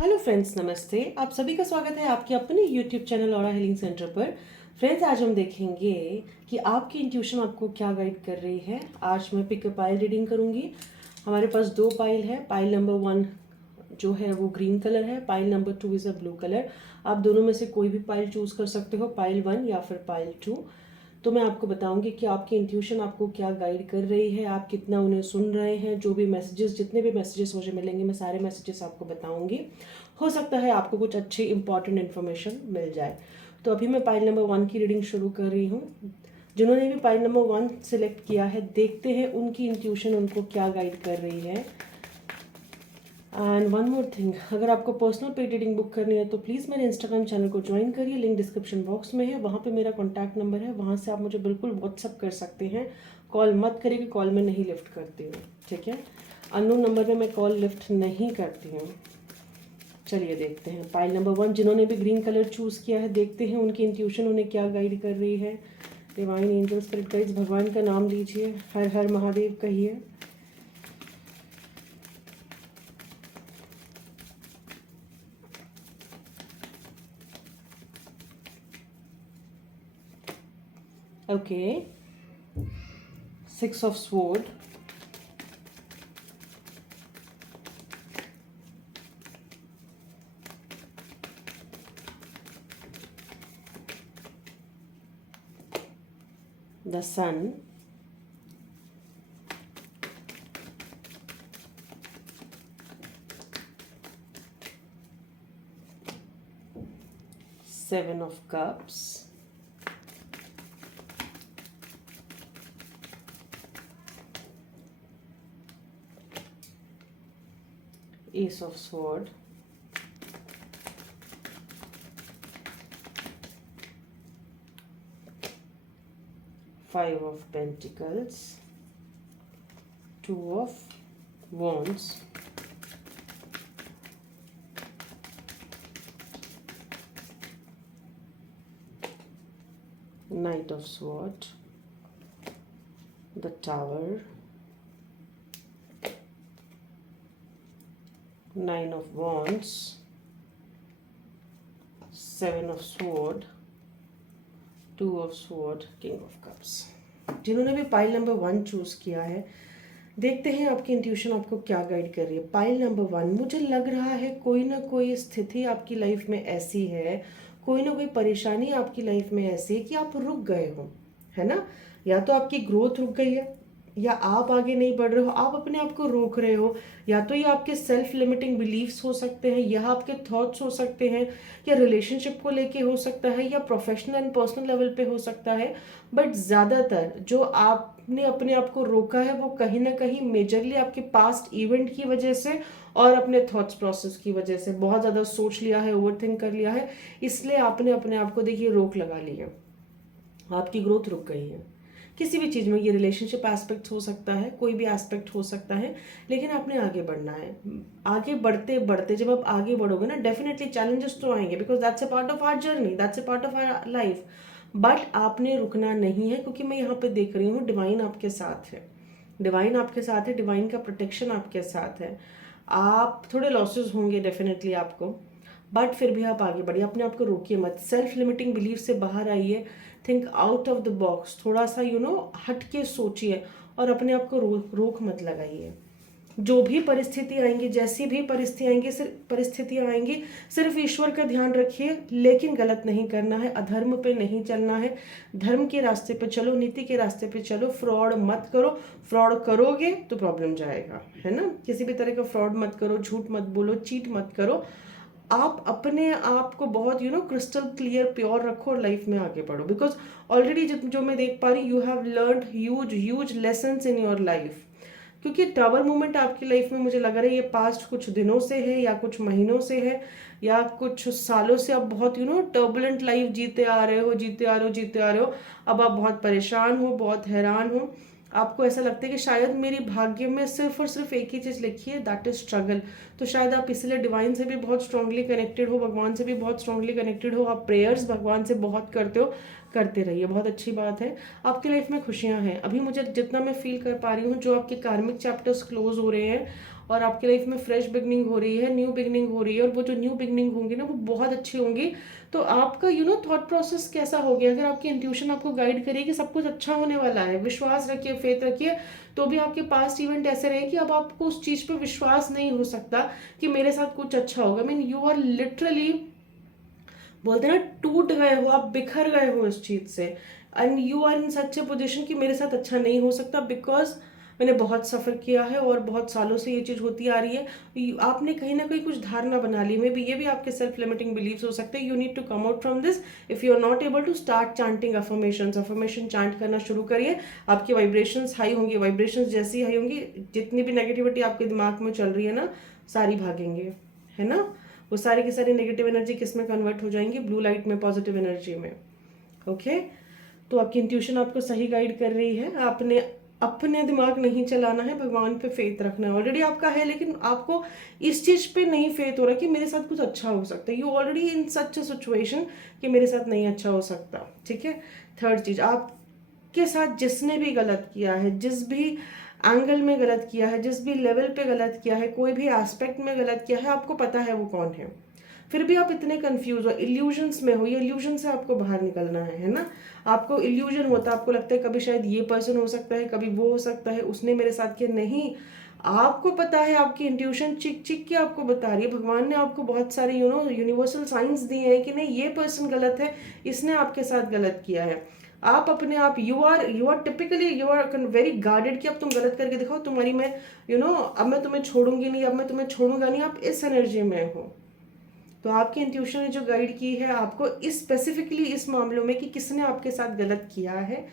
Hello friends, नमस्ते। आप सभी का स्वागत है आपके अपने YouTube channel aura healing centre पर। फ्रेंड्स, आज हम देखेंगे कि आपकी इंट्यूशन आपको क्या गाइड कर रही है। आज मैं पिक अ पाइल रीडिंग करूंगी। हमारे पास दो पाइल है। पाइल नंबर 1 जो है वो ग्रीन कलर है, pile number 2 is a blue colour. आप दोनों में से कोई भी पाइल चूज़ कर सकते हो, पाइल 1 या फिर पाइल 2। तो मैं आपको बताऊंगी कि आपकी इंट्यूशन आपको क्या गाइड कर रही है, आप कितना उन्हें सुन रहे हैं। जो भी मैसेजेस, जितने भी मैसेजेस मुझे मिलेंगे, मैं सारे मैसेजेस आपको बताऊंगी। हो सकता है आपको कुछ अच्छी इंपॉर्टेंट इन्फॉर्मेशन मिल जाए। तो अभी मैं पाइल नंबर 1 की रीडिंग शुरू कर रही हूँ। जिन्होंने भी पाइल नंबर 1 सिलेक्ट किया है, देखते हैं उनकी इंट्यूशन उनको क्या गाइड कर रही है। एंड वन मोर थिंग, अगर आपको पर्सनल पेड रीडिंग बुक करनी है तो प्लीज़ मेरे इंस्टाग्राम चैनल को ज्वाइन करिए। लिंक डिस्क्रिप्शन बॉक्स में है, वहाँ पे मेरा कॉन्टैक्ट नंबर है। वहाँ से आप मुझे बिल्कुल व्हाट्सअप कर सकते हैं। कॉल मत करिए, कॉल में नहीं लिफ्ट करती हूँ, ठीक है। अननोन नंबर में मैं कॉल लिफ्ट नहीं करती हूँ। चलिए देखते हैं पाइल नंबर 1, जिन्होंने भी ग्रीन कलर चूज़ किया है, देखते हैं उनकी इंट्यूशन उन्हें क्या गाइड कर रही है। डिवाइन एंजल, स्पिरिट गाइड्स, भगवान का नाम लीजिए, हर हर महादेव कहिए। Okay, 6 of sword, the sun, Seven of Cups, Ace of Sword, Five of Pentacles, Two of Wands, Knight of Sword, the Tower, Nine of Wands, Seven of Sword, Two of Sword, King of Cups। जिन्होंने भी pile number 1 choose किया है, देखते हैं आपकी intuition आपको क्या guide कर रही है। पाइल नंबर 1, मुझे लग रहा है कोई ना कोई स्थिति आपकी लाइफ में ऐसी है, कोई ना कोई परेशानी आपकी लाइफ में ऐसी है कि आप रुक गए हो, है ना। या तो आपकी ग्रोथ रुक गई है, या आप आगे नहीं बढ़ रहे हो, आप अपने आप को रोक रहे हो। या तो ये आपके सेल्फ लिमिटिंग बिलीव्स हो सकते हैं, या आपके थॉट्स हो सकते हैं, या रिलेशनशिप को लेके हो सकता है, या प्रोफेशनल एंड पर्सनल लेवल पे हो सकता है। बट ज़्यादातर जो आपने अपने आप को रोका है वो कहीं ना कहीं मेजरली आपके पास्ट इवेंट की वजह से और अपने थॉट्स प्रोसेस की वजह से बहुत ज़्यादा सोच लिया है, ओवरथिंक कर लिया है, इसलिए आपने अपने आप को देखिए रोक लगा ली है। आपकी ग्रोथ रुक गई है किसी भी चीज़ में। ये रिलेशनशिप एस्पेक्ट हो सकता है, कोई भी एस्पेक्ट हो सकता है, लेकिन आपने आगे बढ़ना है। आगे बढ़ते बढ़ते जब आप आगे बढ़ोगे ना, डेफिनेटली चैलेंजेस तो आएंगे, because that's a part of our journey, that's a part of our life. But आपने रुकना नहीं है, क्योंकि मैं यहाँ पे देख रही हूँ डिवाइन आपके साथ है। डिवाइन आपके साथ है, डिवाइन का प्रोटेक्शन आपके साथ है। आप थोड़े लॉसेस होंगे डेफिनेटली आपको, बट फिर भी आप आगे बढ़िए, अपने आप को रोकिए मत, सेल्फ लिमिटिंग बिलीफ से बाहर आइए, think out of the box, थोड़ा सा हट के सोचिए और अपने आप को रोक मत लगाइए। जो भी परिस्थिति आएंगी, जैसी भी परिस्थितियाँ आएंगी, सिर्फ ईश्वर का ध्यान रखिए, लेकिन गलत नहीं करना है, अधर्म पे नहीं चलना है, धर्म के रास्ते पे चलो, नीति के रास्ते पे चलो, फ्रॉड मत करो। फ्रॉड करोगे तो प्रॉब्लम जाएगा, है ना। किसी भी तरह का फ्रॉड मत करो, झूठ मत बोलो, चीट मत करो। आप अपने आप को बहुत क्रिस्टल क्लियर प्योर रखो और लाइफ में आगे बढ़ो, बिकॉज ऑलरेडी जो मैं देख पा रही, you have learned huge huge lessons in your life. क्योंकि टावर मूवमेंट आपकी लाइफ में मुझे लग रहा है ये पास्ट कुछ दिनों से है, या कुछ महीनों से है, या कुछ सालों से आप बहुत टर्बुलेंट लाइफ जीते आ रहे हो, जीते आ रहे हो। अब आप बहुत परेशान हो, बहुत हैरान हो। आपको ऐसा लगता है कि शायद मेरी भाग्य में सिर्फ और सिर्फ एक ही चीज़ लिखी है, दैट इज स्ट्रगल। तो शायद आप इसलिए डिवाइन से भी बहुत स्ट्रांगली कनेक्टेड हो, भगवान से भी बहुत स्ट्रांगली कनेक्टेड हो, आप प्रेयर्स भगवान से बहुत करते हो, करते रहिए, बहुत अच्छी बात है। आपकी लाइफ में खुशियां हैं। अभी मुझे जितना मैं फील कर पा रही हूँ, जो आपके कार्मिक चैप्टर्स क्लोज हो रहे हैं और आपकी लाइफ में फ्रेश बिगनिंग हो रही है, न्यू बिगनिंग हो रही है, और वो जो न्यू बिगनिंग होंगी ना वो बहुत अच्छी होंगी। तो आपका थॉट प्रोसेस कैसा हो गया, अगर आपकी इंट्यूशन आपको गाइड करेगी कि सब कुछ अच्छा होने वाला है, विश्वास रखिए, फेथ रखिए, तो भी आपके पास्ट इवेंट ऐसे रहे कि अब आपको उस चीज़ पे विश्वास नहीं हो सकता कि मेरे साथ कुछ अच्छा होगा। मीन यू आर लिटरली, बोलते हैं ना, टूट गए हो, आप बिखर गए हो इस चीज से, and you are in such a position कि मेरे साथ अच्छा नहीं हो सकता, बिकॉज मैंने बहुत सफ़र किया है और बहुत सालों से ये चीज़ होती आ रही है। आपने कहीं ना कहीं कुछ धारणा बना ली, मे बी ये भी आपके सेल्फ लिमिटिंग बिलीव्स हो सकते हैं। You need to come out from this. If you are not able to start chanting affirmation chant करना शुरू करिए। आपकी वाइब्रेशंस हाई होंगी, वाइब्रेशंस जैसी हाई होंगी, जितनी भी नेगेटिविटी आपके दिमाग में चल रही है ना, सारी भागेंगे, है ना। वो सारी की सारी नेगेटिव एनर्जी किस में कन्वर्ट हो जाएंगी, ब्लू लाइट में, पॉजिटिव एनर्जी में। ओके, तो आपकी इंट्यूशन आपको सही गाइड कर रही है। आपने अपने दिमाग नहीं चलाना है, भगवान पे फेथ रखना है। ऑलरेडी आपका है, लेकिन आपको इस चीज पे नहीं फेथ हो रहा कि मेरे साथ कुछ अच्छा हो सकता है। You already in such a situation कि मेरे साथ नहीं अच्छा हो सकता। ठीक है। थर्ड चीज, आपके साथ जिसने भी गलत किया है, जिस भी एंगल में गलत किया है, जिस भी लेवल पे गलत किया है, कोई भी एस्पेक्ट में गलत किया है, आपको पता है वो कौन है। फिर भी आप इतने कंफ्यूज हो, इल्यूजन्स में हो। ये इल्यूजन से आपको बाहर निकलना है ना। आपको इल्यूजन होता है, आपको लगता है कभी शायद ये पर्सन हो सकता है, कभी वो हो सकता है, उसने मेरे साथ किया। नहीं, आपको पता है, आपकी इंट्यूशन चिक चिक के आपको बता रही है। भगवान ने आपको बहुत सारे यूनिवर्सल साइंस दिए हैं कि नहीं, ये पर्सन गलत है, इसने आपके साथ गलत किया है। आप अपने आप, you are typically, you are very guarded कि अब तुम गलत करके दिखाओ, तुम्हारी मैं अब मैं तुम्हें छोड़ूंगी नहीं, अब मैं तुम्हें छोड़ूंगा नहीं। आप इस एनर्जी में हो। तो आपकी इंट्यूशन ने जो गाइड की है आपको इस स्पेसिफिकली इस मामलों में कि किसने आपके साथ गलत किया है,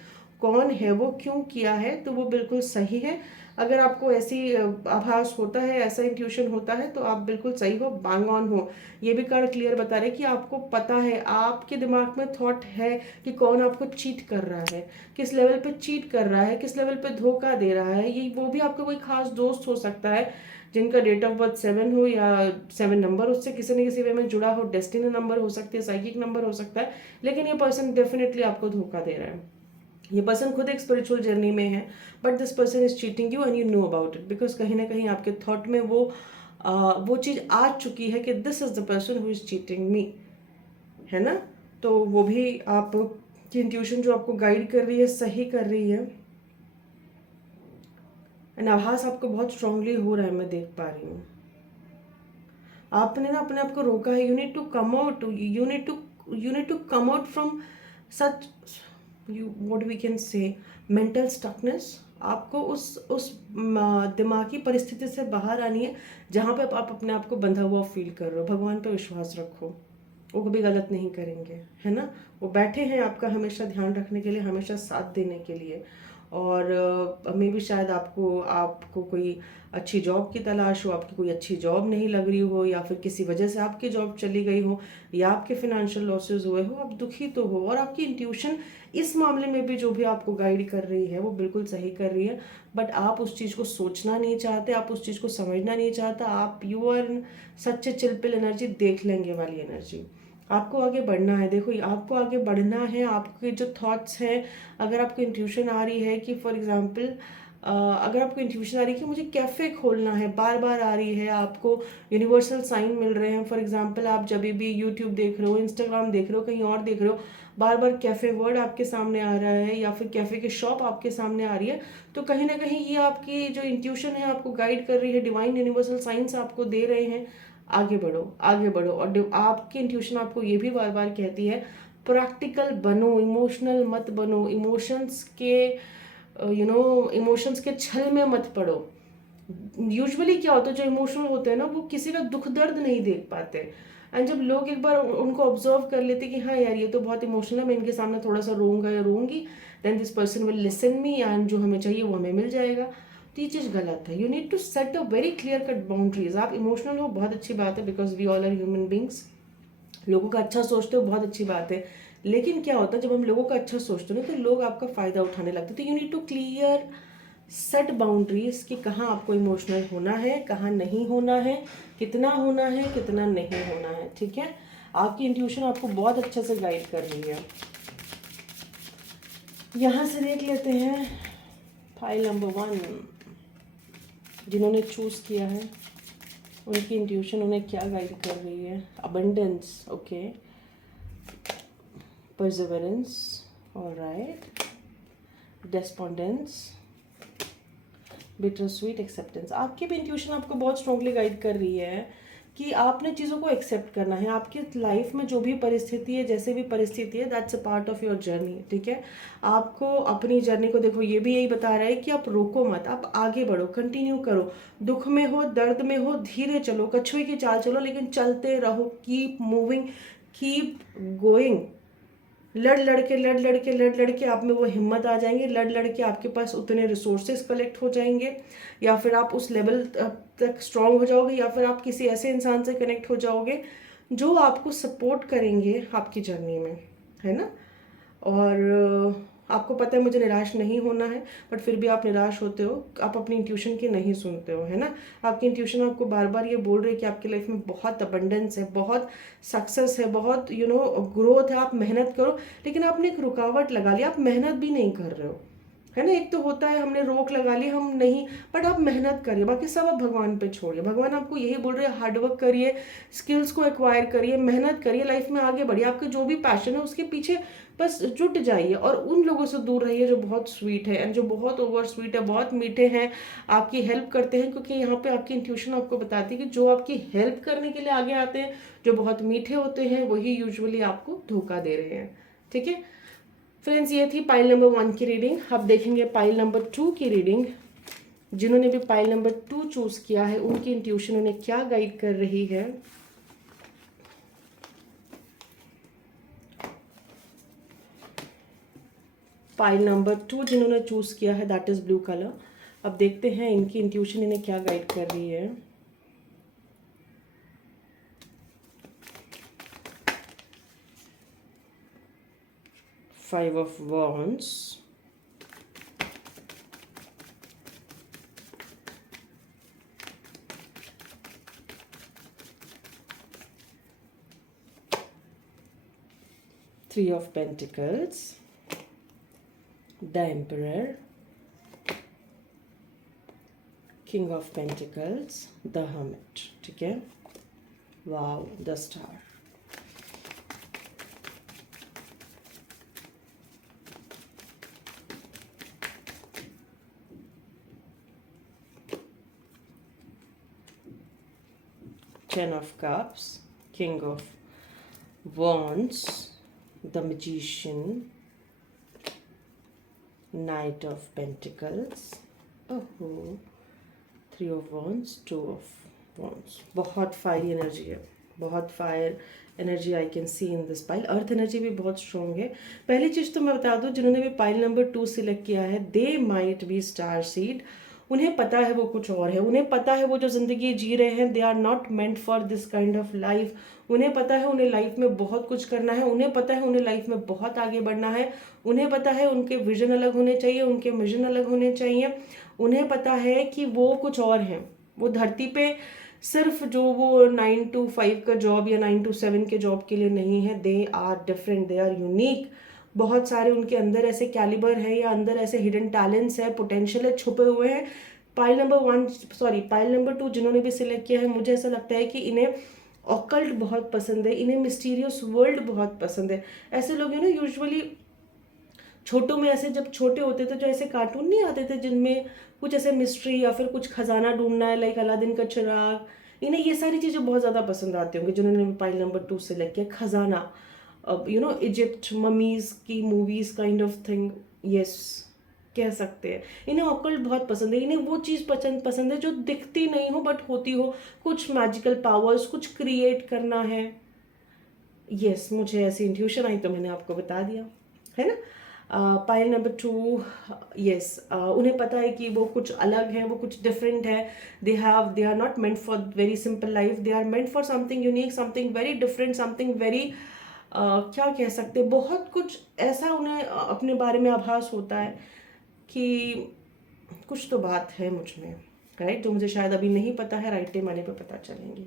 कौन है वो, क्यों किया है, तो वो बिल्कुल सही है। अगर आपको ऐसी आभास होता है, ऐसा इंट्यूशन होता है, तो आप बिल्कुल सही हो, बैंग ऑन हो। ये भी कार्ड क्लियर बता रहे कि आपको पता है, आपके दिमाग में थॉट है कि कौन आपको चीट कर रहा है, किस लेवल पे चीट कर रहा है, किस लेवल पे धोखा दे रहा है। ये वो भी आपका कोई खास दोस्त हो सकता है जिनका डेट ऑफ बर्थ 7 हो या 7 नंबर उससे किसी न किसी वे में जुड़ा हो, डेस्टिनी नंबर हो सकती है, साइकिक नंबर हो सकता है। लेकिन ये पर्सन डेफिनेटली आपको धोखा दे रहा है। ये पर्सन खुद एक स्पिरिचुअल जर्नी में है, but this person is cheating you and you know about it, because कहीं ना कहीं आपके थॉट में वो चीज़ आ चुकी है कि this is the person who is cheating मी, है ना। तो वो भी आप की इंट्यूशन जो आपको गाइड कर रही है, सही कर रही है। एंड आभास आपको बहुत स्ट्रांगली हो रहा है, मैं देख पा रही हूँ। आपने ना अपने आप को रोका है। You need to come out, you need to come out from such, you what we can say, mental stuckness. आपको उस दिमागी परिस्थिति से बाहर आनी है जहाँ पे आप अपने आप को बंधा हुआ फील कर रहे हो। भगवान पे विश्वास रखो, वो कभी गलत नहीं करेंगे, है ना। वो बैठे हैं आपका हमेशा ध्यान रखने के लिए, हमेशा साथ देने के लिए। और मे भी शायद आपको कोई अच्छी जॉब की तलाश हो, आपकी कोई अच्छी जॉब नहीं लग रही हो, या फिर किसी वजह से आपकी जॉब चली गई हो, या आपके फिनेंशियल लॉसेस हुए हो, आप दुखी तो हो। और आपकी इंट्यूशन इस मामले में भी जो भी आपको गाइड कर रही है वो बिल्कुल सही कर रही है, बट आप उस चीज़ को सोचना नहीं चाहते, आप उस चीज़ को समझना नहीं चाहता। आप you are in such a chill pill energy, देख लेंगे वाली एनर्जी। आपको आगे बढ़ना है। देखो, आपको आगे बढ़ना है। आपके जो थॉट्स हैं, अगर आपको इंट्यूशन आ रही है कि फॉर एग्जांपल अगर आपको इंट्यूशन आ रही है कि मुझे कैफ़े खोलना है, बार बार आ रही है, आपको यूनिवर्सल साइन मिल रहे हैं। फॉर एग्जांपल आप जब भी यूट्यूब देख रहे हो, इंस्टाग्राम देख रहे हो, कहीं और देख रहे हो, बार बार कैफ़े वर्ड आपके सामने आ रहा है, या फिर कैफ़े की शॉप आपके सामने आ रही है, तो कहीं ना कहीं ये आपकी जो इंट्यूशन है आपको गाइड कर रही है, डिवाइन यूनिवर्सल साइंस आपको दे रहे हैं, आगे बढ़ो, आगे बढ़ो। और आपकी इंट्यूशन आपको ये भी बार बार कहती है, प्रैक्टिकल बनो, इमोशनल मत बनो, इमोशंस के छल में मत पड़ो। यूजुअली क्या होता है, जो इमोशनल होते हैं ना, वो किसी का दुख दर्द नहीं देख पाते। एंड जब लोग एक बार उनको ऑब्जर्व कर लेते कि हाँ यार ये तो बहुत इमोशनल है, मैं इनके सामने थोड़ा सा रोऊंगा या रोऊंगी, then this person will listen me, and जो हमें चाहिए वो हमें मिल जाएगा। तो ये चीज़ गलत है। You need to set a very clear cut boundaries. आप इमोशनल हो, बहुत अच्छी बात है, because we all are human beings. लोगों का अच्छा सोचते हो, बहुत अच्छी बात है। लेकिन क्या होता है, जब हम लोगों का अच्छा सोचते हो ना, तो लोग आपका फ़ायदा उठाने लगते हैं। तो you need to clear set boundaries कि कहाँ आपको इमोशनल होना है, कहाँ नहीं होना है, कितना होना है, कितना नहीं होना है। ठीक है। आपकी इंट्यूशन आपको बहुत अच्छे से गाइड कर रही है। यहाँ से देख लेते हैं फाइल नंबर 1 जिन्होंने चूज़ किया है, उनकी इंट्यूशन उन्हें क्या गाइड कर रही है। Abundance, okay, perseverance, alright, despondence, bitter sweet, acceptance. आपकी भी इंट्यूशन आपको बहुत स्ट्रांगली गाइड कर रही है कि आपने चीज़ों को एक्सेप्ट करना है। आपकी लाइफ में जो भी परिस्थिति है, जैसे भी परिस्थिति है, that's a part of your journey, ठीक है। आपको अपनी जर्नी को देखो, ये भी यही बता रहा है कि आप रोको मत, आप आगे बढ़ो, कंटिन्यू करो। दुख में हो, दर्द में हो, धीरे चलो, कछुए की चाल चलो, लेकिन चलते रहो, कीप मूविंग, कीप गोइंग। लड़ लड़ के आप में वो हिम्मत आ जाएंगे, लड़ लड़ के आपके पास उतने रिसोर्सेज कलेक्ट हो जाएंगे, या फिर आप उस लेवल तक स्ट्रांग हो जाओगे, या फिर आप किसी ऐसे इंसान से कनेक्ट हो जाओगे जो आपको सपोर्ट करेंगे आपकी जर्नी में, है ना। और आपको पता है मुझे निराश नहीं होना है, बट फिर भी आप निराश होते हो, आप अपनी इंट्यूशन की नहीं सुनते हो, है ना। आपकी इंट्यूशन आपको बार बार ये बोल रही है कि आपकी लाइफ में बहुत अबंडेंस है, बहुत सक्सेस है, बहुत ग्रोथ है, आप मेहनत करो। लेकिन आपने एक रुकावट लगा ली, आप मेहनत भी नहीं कर रहे हो, है ना। एक तो होता है हमने रोक लगा ली, हम नहीं, बट आप मेहनत करिए, बाकी सब आप भगवान पे छोड़िए। भगवान आपको यही बोल रहे हैं, हार्डवर्क करिए, स्किल्स को एक्वायर करिए, मेहनत करिए, लाइफ में आगे बढ़िए, आपके जो भी पैशन है उसके पीछे बस जुट जाइए, और उन लोगों से दूर रहिए जो बहुत स्वीट है एंड जो बहुत ओवर स्वीट है, बहुत मीठे हैं, आपकी हेल्प करते हैं। क्योंकि यहाँ पे आपकी इंट्यूशन आपको बताती है कि जो आपकी हेल्प करने के लिए आगे आते हैं, जो बहुत मीठे होते हैं, वही यूजुअली आपको धोखा दे रहे हैं, ठीक है फ्रेंड्स। ये थी पाइल नंबर 1 की रीडिंग। अब देखेंगे पाइल नंबर 2 की रीडिंग। जिन्होंने भी पाइल नंबर 2 चूज किया है, उनकी इंट्यूशन उन्हें क्या गाइड कर रही है। पाइल नंबर 2 जिन्होंने चूज किया है, दैट इज ब्लू कलर। अब देखते हैं इनकी इंट्यूशन इन्हें क्या गाइड कर रही है। Five of wands, three of pentacles, the emperor, king of pentacles, the hermit, ठीक है। Wow, the star. Ten of Cups, King of Wands, the Magician, Knight of Pentacles, Three of Wands, Two of Wands। बहुत fiery energy है, बहुत fire energy I can see in this pile. Earth energy भी बहुत strong है। पहली चीज़ तो मैं बता दूं, जिन्होंने भी पाइल नंबर 2 सिलेक्ट किया है, they might be star seed. उन्हें पता है वो कुछ और है, उन्हें पता है वो जो ज़िंदगी जी रहे हैं, they are not meant for this kind of life. उन्हें पता है उन्हें लाइफ में बहुत कुछ करना है, उन्हें पता है उन्हें लाइफ में बहुत आगे बढ़ना है, उन्हें पता है उनके विजन अलग होने चाहिए, उनके मिशन अलग होने चाहिए। उन्हें पता है कि वो कुछ और हैं। वो धरती पे सिर्फ जो वो 9 to 5 का जॉब या 9 to 7 के जॉब के लिए नहीं है। They are different, they are unique. बहुत सारे उनके अंदर ऐसे कैलिबर है, या अंदर ऐसे हिडन टैलेंट्स है, पोटेंशियल है, छुपे हुए हैं। पाइल नंबर 2 जिन्होंने भी सिलेक्ट किया है, मुझे ऐसा लगता है कि इन्हें ऑकल्ट बहुत पसंद है, इन्हें मिस्टीरियस वर्ल्ड बहुत पसंद है। ऐसे लोग यूजुअली छोटों में, ऐसे जब छोटे होते थे, जो ऐसे कार्टून नहीं आते थे जिनमें कुछ ऐसे मिस्ट्री या फिर कुछ खजाना ढूंढना है, लाइक अलादीन का चिराग, इन्हें ये सारी चीज़ें बहुत ज़्यादा पसंद आती होंगी। जिन्होंने पाइल नंबर 2 सिलेक्ट किया, खजाना, इजिप्ट, ममीज की movies kind of thing, yes कह सकते हैं। इन्हें ऑकल्ट बहुत पसंद है, इन्हें वो चीज़ पसंद है जो दिखती नहीं हो बट होती हो, कुछ मैजिकल पावर्स, कुछ क्रिएट करना है। यस मुझे ऐसी इंट्यूशन आई तो मैंने आपको बता दिया, है ना। पाइल नंबर 2, यस उन्हें पता है कि वो कुछ अलग है, वो कुछ डिफरेंट है। They are not meant for very simple life, they are meant for something unique, something very different, something very क्या कह सकते हैं, बहुत कुछ ऐसा उन्हें अपने बारे में आभास होता है कि कुछ तो बात है मुझ में, राइट, जो मुझे शायद अभी नहीं पता है, राइट टाइम आने पे पता चलेंगी।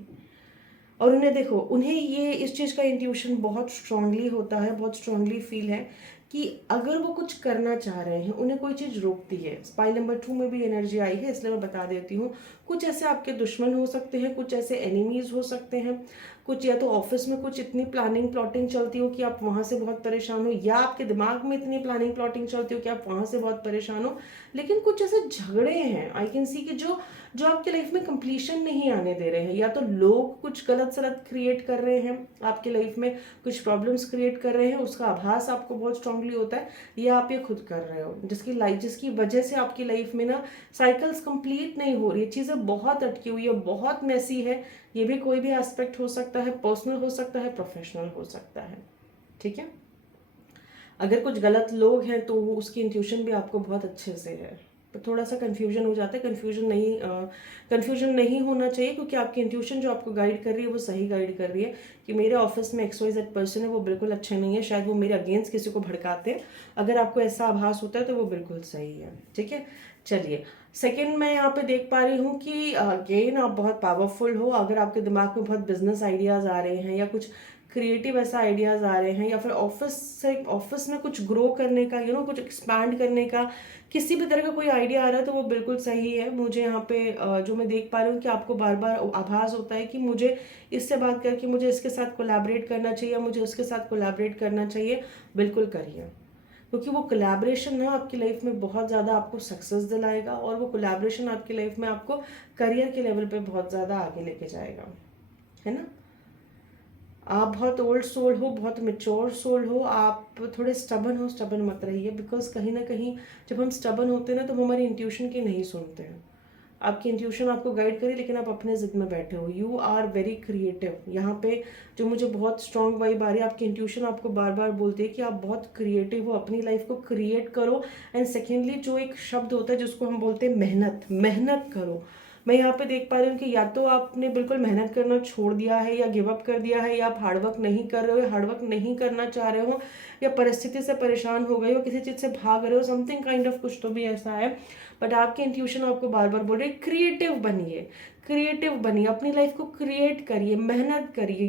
और उन्हें देखो, उन्हें ये इस चीज़ का इंट्यूशन बहुत स्ट्रांगली होता है, बहुत स्ट्रांगली फील है कि अगर वो कुछ करना चाह रहे हैं, उन्हें कोई चीज़ रोकती है। पाइल नंबर 2 में भी एनर्जी आई है, इसलिए मैं बता देती हूँ। कुछ ऐसे आपके दुश्मन हो सकते हैं, कुछ ऐसे एनिमीज़ हो सकते हैं, कुछ या तो ऑफिस में कुछ इतनी प्लानिंग प्लॉटिंग चलती हो कि आप वहाँ से बहुत परेशान हो, या आपके दिमाग में इतनी प्लानिंग प्लॉटिंग चलती हो कि आप वहाँ से बहुत परेशान हो। लेकिन कुछ ऐसे झगड़े हैं आई कैन सी कि जो जो आपके लाइफ में कंप्लीशन नहीं आने दे रहे हैं, या तो लोग कुछ गलत सलत क्रिएट कर रहे हैं आपकी लाइफ में, कुछ प्रॉब्लम्स क्रिएट कर रहे हैं, उसका आभास आपको बहुत स्ट्रांगली होता है, या आप ये खुद कर रहे हो, जिसकी वजह से आपकी लाइफ में ना साइकिल्स कंप्लीट नहीं हो रही है, चीज़ें बहुत अटकी हुई है, बहुत मैसी है। ये भी कोई भी एस्पेक्ट हो सकता है, पर्सनल हो सकता है, प्रोफेशनल हो सकता है। ठीक है, अगर कुछ गलत लोग हैं तो उसकी इंट्यूशन भी आपको बहुत अच्छे से है, पर थोड़ा सा कन्फ्यूजन हो जाता है। कन्फ्यूजन नहीं होना चाहिए, क्योंकि आपकी इंट्यूशन जो आपको गाइड कर रही है वो सही गाइड कर रही है कि मेरे ऑफिस में XYZ पर्सन है, वो बिल्कुल अच्छे नहीं है, शायद वो मेरे अगेंस्ट किसी को भड़काते हैं। अगर आपको ऐसा आभास होता है तो वो बिल्कुल सही है। ठीक है, चलिए सेकंड मैं यहाँ पे देख पा रही हूँ कि अगेन आप बहुत पावरफुल हो। अगर आपके दिमाग में बहुत बिजनेस आइडियाज़ आ रहे हैं, या कुछ क्रिएटिव ऐसा आइडियाज़ आ रहे हैं, या फिर ऑफिस में कुछ ग्रो करने का, कुछ एक्सपैंड करने का किसी भी तरह का कोई आइडिया आ रहा है, तो वो बिल्कुल सही है। मुझे यहाँ पे जो मैं देख पा रही हूँ कि आपको बार बार आभास होता है कि मुझे इससे बात करके मुझे इसके साथ कोलैबोरेट करना चाहिए, या मुझे उसके साथ कोलैबोरेट करना चाहिए। बिल्कुल करिए, क्योंकि वो कोलैबोरेशन ना आपकी लाइफ में बहुत ज़्यादा आपको सक्सेस दिलाएगा, और वो कोलैबोरेशन आपकी लाइफ में आपको करियर के लेवल पे बहुत ज़्यादा आगे लेके जाएगा, है ना। आप बहुत ओल्ड सोल हो, बहुत मेच्योर सोल हो, आप थोड़े स्टबन हो, स्टबन मत रहिए, बिकॉज कहीं ना कहीं जब हम स्टबन होते हैं ना, तो हम हमारी इंट्यूशन की नहीं सुनते हैं। आपकी इंट्यूशन आपको गाइड करे, लेकिन आप अपने जिद में बैठे हो। You are very creative. यहाँ पे जो मुझे बहुत स्ट्रॉन्ग वाइब आ रही है, आपकी इंट्यूशन आपको बार बार बोलती है कि आप बहुत क्रिएटिव हो, अपनी लाइफ को क्रिएट करो। एंड सेकेंडली जो एक शब्द होता है जिसको हम बोलते हैं मेहनत, मेहनत करो। मैं यहाँ पे देख पा रही हूँ कि या तो आपने बिल्कुल मेहनत करना छोड़ दिया है, या गिव अप कर दिया है, या आप हार्डवर्क नहीं कर रहे हो, या हार्डवर्क नहीं करना चाह रहे हो, या परिस्थिति से परेशान हो गए हो, किसी चीज़ से भाग रहे हो, समथिंग काइंड ऑफ कुछ तो भी ऐसा है। बट आपकी इंट्यूशन आपको बार बार बोल रही है क्रिएटिव बनिए, क्रिएटिव बनिए, अपनी लाइफ को क्रिएट करिए, मेहनत करिए।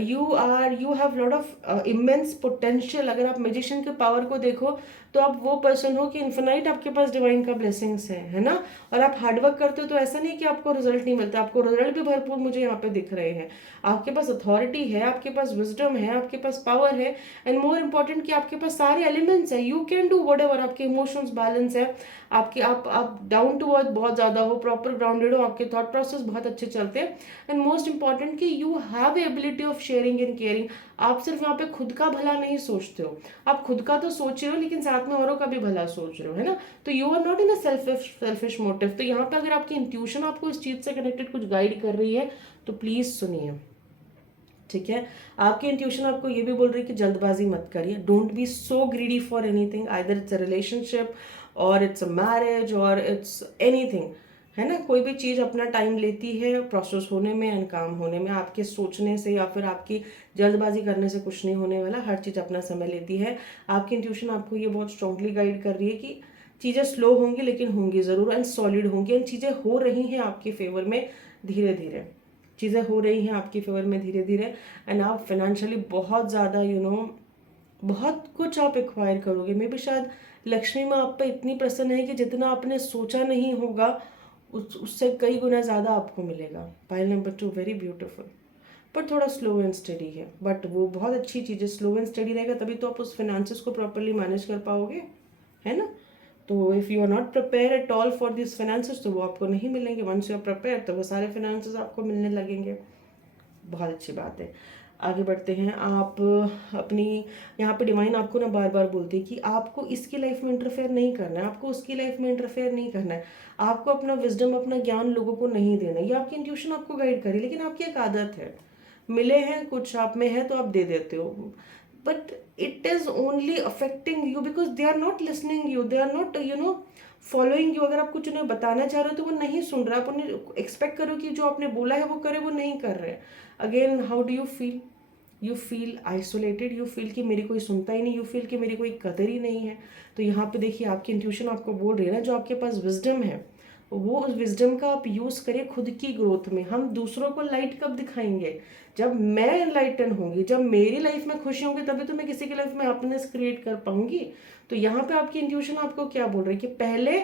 You have lot of immense potential. अगर आप मैजिशियन के पावर को देखो, तो आप वो पर्सन हो कि इन्फिनाइट आपके पास डिवाइन का ब्लेसिंग्स है ना। और आप हार्डवर्क करते हो, तो ऐसा नहीं कि आपको रिजल्ट नहीं मिलता, आपको रिजल्ट भी भरपूर मुझे यहाँ पे दिख रहे हैं। आपके पास अथॉरिटी है, आपके पास विजडम है, आपके पास पावर है, एंड मोर इम्पोर्टेंट कि आपके पास सारे एलिमेंट्स है। You can do what ever. आपके इमोशंस बैलेंस है, आपके आप डाउन टू अर्थ बहुत ज़्यादा हो, प्रॉपर ग्राउंडेड हो, आपके थॉट प्रोसेस बहुत अच्छे चलते हैं, एंड मोस्ट इंपॉर्टेंट कि you have ability of sharing and caring. आप सिर्फ यहाँ पे खुद का भला नहीं सोचते हो, आप खुद का तो सोच रहे हो, लेकिन साथ में औरों का भी भला सोच रहे हो, है ना। तो you are not in a selfish motive. तो यहाँ पे अगर आपकी इंट्यूशन आपको इस चीज़ से कनेक्टेड कुछ गाइड कर रही है, तो प्लीज़ सुनिए। ठीक है, आपकी इंट्यूशन आपको ये भी बोल रही है कि जल्दबाजी मत करिए। Don't be so greedy for anything, either it's a relationship और इट्स अ मैरिज और इट्स एनीथिंग, है ना। कोई भी चीज़ अपना टाइम लेती है प्रोसेस होने में एंड काम होने में। आपके सोचने से या फिर आपकी जल्दबाजी करने से कुछ नहीं होने वाला, हर चीज़ अपना समय लेती है। आपकी इंट्यूशन आपको ये बहुत स्ट्रांगली गाइड कर रही है कि चीज़ें स्लो होंगी, लेकिन होंगी ज़रूर, एंड सॉलिड होंगी, एंड चीज़ें हो रही हैं आपके फेवर में धीरे धीरे। चीज़ें हो रही हैं आपके फेवर में धीरे धीरे, एंड आप फाइनेंशियली बहुत ज़्यादा बहुत कुछ आप एक्वायर करोगे। मे भी शायद लक्ष्मी माँ आप पे इतनी प्रसन्न है कि जितना आपने सोचा नहीं होगा, उससे कई गुना ज़्यादा आपको मिलेगा। पाइल नंबर 2 वेरी ब्यूटीफुल, पर थोड़ा स्लो एंड स्टडी है, बट वो बहुत अच्छी चीज़ है। स्लो एंड स्टडी रहेगा तभी तो आप उस फाइनेंसेस को प्रॉपरली मैनेज कर पाओगे, है ना। तो if you are not prepare at all for this finances, तो वो आपको नहीं मिलेंगे। वंस यू आर प्रिपेयर, तो वो सारे फाइनेंसेस आपको मिलने लगेंगे। बहुत अच्छी बात है। आगे बढ़ते हैं। आप अपनी यहाँ पे डिवाइन आपको ना बार बार बोलती है कि आपको इसकी लाइफ में इंटरफेयर नहीं करना है, आपको उसकी लाइफ में इंटरफेयर नहीं करना है, आपको अपना विजडम, अपना ज्ञान लोगों को नहीं देना। ये आपकी इंट्यूशन आपको गाइड करे, लेकिन आपकी एक आदत है, मिले हैं कुछ आप में है तो आप दे देते हो, but it is only affecting you because they are not listening you, they are not following you. अगर आप कुछ उन्हें बताना चाह रहे हो तो वो नहीं सुन रहे, आप उन्हें एक्सपेक्ट करो कि जो आपने बोला है वो करे, वो नहीं कर रहे। Again how do you feel? You feel isolated, you feel कि मेरी कोई सुनता ही नहीं, यू फील कि मेरी कोई कदर ही नहीं है। तो यहाँ पे देखिए आपकी इंट्यूशन आपको बोल रही है ना, जो आपके पास विजडम है, वो उस विजडम का आप यूज़ करिए खुद की ग्रोथ में। हम दूसरों को लाइट कब दिखाएंगे? जब मैं एनलाइटन होंगी, जब मेरी लाइफ में खुशी होंगी, तभी तो मैं किसी की लाइफ में हैप्पीनेस क्रिएट कर पाऊंगी। तो यहाँ पे आपकी इंट्यूशन आपको क्या बोल रही है कि पहले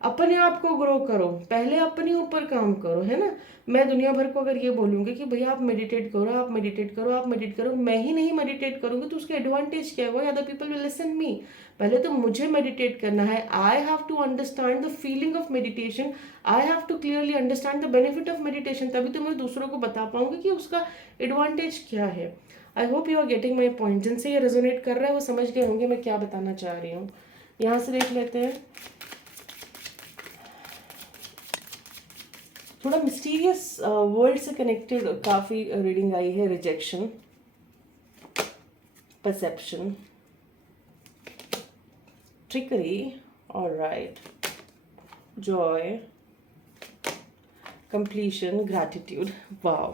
अपने आप को ग्रो करो, पहले अपने ऊपर काम करो, है ना। मैं दुनिया भर को अगर ये बोलूँगी कि भैया आप मेडिटेट करो, आप मेडिटेट करो, आप मेडिटेट करो, मैं ही नहीं मेडिटेट करूँगी तो उसके एडवांटेज क्या है? वो other people will listen me. पहले तो मुझे मेडिटेट करना है। I have to understand the feeling of meditation, I have to clearly understand the benefit of meditation, तभी तो मैं दूसरों को बता पाऊंगी कि उसका एडवांटेज क्या है। I hope you are getting my point. जिनसे ये रेजोनेट कर रहा है वो समझ गए होंगे मैं क्या बताना चाह रही हूँ। यहाँ से देख लेते हैं, थोड़ा मिस्टीरियस वर्ल्ड से कनेक्टेड काफ़ी रीडिंग आई है। Rejection, perception, trickery, alright, Joy, completion, gratitude. Wow.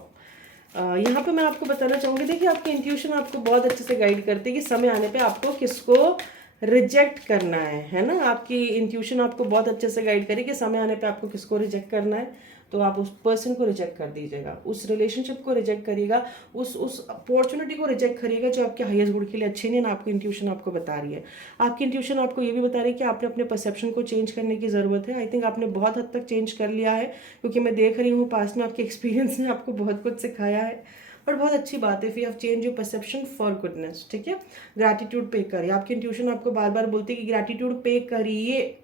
यहाँ पे मैं आपको बताना चाहूँगी, देखिए आपकी इंट्यूशन आपको बहुत अच्छे से गाइड करती है कि समय आने पे आपको किसको रिजेक्ट करना है ना। आपकी इंट्यूशन आपको बहुत अच्छे से गाइड करेगी कि समय आने पे आपको किसको रिजेक्ट करना है, तो आप उस पर्सन को रिजेक्ट कर दीजिएगा, उस रिलेशनशिप को रिजेक्ट करिएगा, उस अपॉर्चुनिटी को रिजेक्ट करिएगा जो आपके हाईएस्ट गुड के लिए अच्छी नहीं है ना। आपकी इंट्यूशन आपको बता रही है। आपकी इंट्यूशन आपको ये भी बता रही है कि आपने अपने परसेप्शन को चेंज करने की ज़रूरत है। आई थिंक आपने बहुत हद तक चेंज कर लिया है, क्योंकि मैं देख रही हूँ पास्ट में आपके एक्सपीरियंस ने आपको बहुत कुछ सिखाया है, और बहुत अच्छी बात है। If you have change your perception for goodness, ठीक है। ग्रैटिट्यूड पे करिए। आपकी इंट्यूशन आपको बार बार बोलती है कि ग्रैटिट्यूड पे करिए।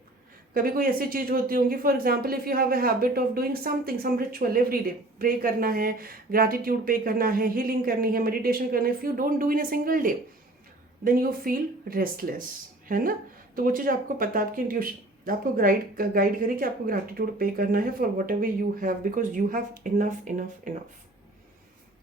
कभी कोई ऐसी चीज़ होती होंगी, for example if you have a habit of doing something, some ritual every day, pray करना है, ग्रैटिट्यूड पे करना है, हीलिंग करनी है, मेडिटेशन करना है, if you don't do in a single day then you feel restless, है ना। तो वो चीज़ आपको पता, आपकी इंट्यूशन आपको गाइड करे कि आपको ग्रैटिट्यूड पे करना है for what ever you have, because you have enough enough enough.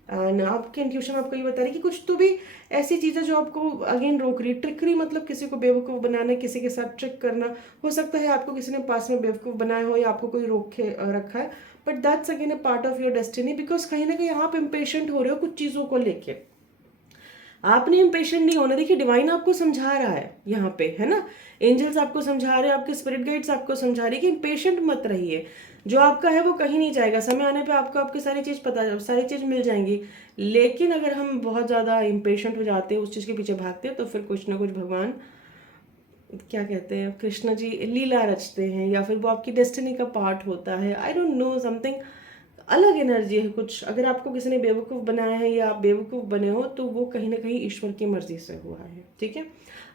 And आपकी इंट्यूशन आपको ये बता रही है कि कुछ तो भी ऐसी चीज़ें जो आपको अगेन रोक रही है। ट्रिकरी मतलब किसी को बेवकूफ़ बनाना, किसी के साथ ट्रिक करना। हो सकता है आपको किसी ने पास में बेवकूफ़ बनाया हो या आपको कोई रोक के रखा है, but that's again a part of your destiny, because कहीं ना कहीं आप इम्पेशेंट हो रहे हो कुछ चीज़ों को लेके। आपने इम्पेशेंट नहीं होना। देखिए डिवाइन आपको समझा रहा है यहाँ पे, है ना। एंजल्स आपको समझा रहे हैं, आपके स्पिरिट गाइड्स आपको समझा रही है कि इम्पेशेंट मत रहिए। जो आपका है वो कहीं नहीं जाएगा। समय आने पे आपको आपकी सारी चीज़ सारी चीज़ मिल जाएंगी। लेकिन अगर हम बहुत ज़्यादा इम्पेशेंट हो जाते हैं, उस चीज़ के पीछे भागते हैं, तो फिर कुछ ना कुछ भगवान क्या कहते हैं, कृष्ण जी लीला रचते हैं, या फिर वो आपकी डेस्टिनी का पार्ट होता है। आई डोंट नो, समथिंग अलग एनर्जी है कुछ। अगर आपको किसी ने बेवकूफ़ बनाया है या आप बेवकूफ़ बने हो, तो वो कहीं ना कहीं ईश्वर की मर्जी से हुआ है, ठीक है।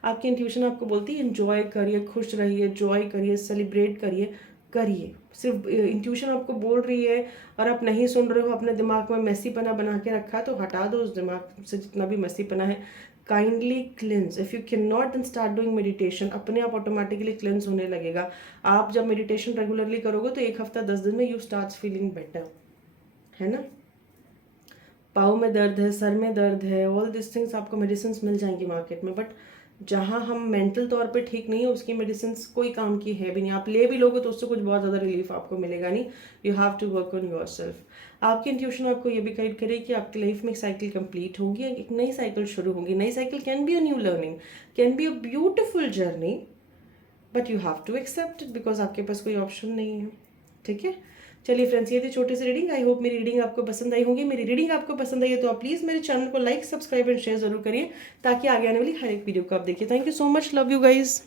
आपकी इंट्यूशन आपको बोलती है एंजॉय करिए, खुश रहिए, जॉय करिए, सेलिब्रेट करिए। करिए, सिर्फ इंट्यूशन आपको बोल रही है और आप नहीं सुन रहे हो, अपने दिमाग में मैसीपना बना के रखा है, तो हटा दो उस दिमाग से जितना भी मैसीपना है। Kindly cleanse. If you can not then start doing meditation. अपने आप ऑटोमेटिकली क्लिन्स होने लगेगा। आप जब मेडिटेशन रेगुलरली करोगे तो 1 हफ्ता 10 दिन में यू स्टार्ट फीलिंग बेटर, है ना। पाँव में दर्द है, सर में दर्द है, ऑल दिस थिंग्स आपको मेडिसिन मिल जाएंगी मार्केट में, बट जहाँ हम मेंटल तौर पे ठीक नहीं है उसकी मेडिसिन कोई काम की है भी नहीं। आप ले भी लोगे तो उससे कुछ बहुत ज़्यादा रिलीफ आपको मिलेगा नहीं। You have to work on yourself. आपकी इंट्यूशन आपको ये भी गाइड करे कि आपकी लाइफ में एक साइकिल कंप्लीट होगी, एक नई साइकिल शुरू होगी। नई cycle can be a new learning, can be a beautiful journey, but you have to accept it, because आपके पास कोई ऑप्शन नहीं है, ठीक है। चलिए फ्रेंड्स, ये थी छोटी सी रीडिंग। आई होप मेरी रीडिंग आपको पसंद आई होगी। मेरी रीडिंग आपको पसंद आई है तो आप प्लीज़ मेरे चैनल को लाइक, सब्सक्राइब एंड शेयर जरूर करिए, ताकि आगे आने वाली हर एक वीडियो को आप देखिए। Thank you so much, love you guys.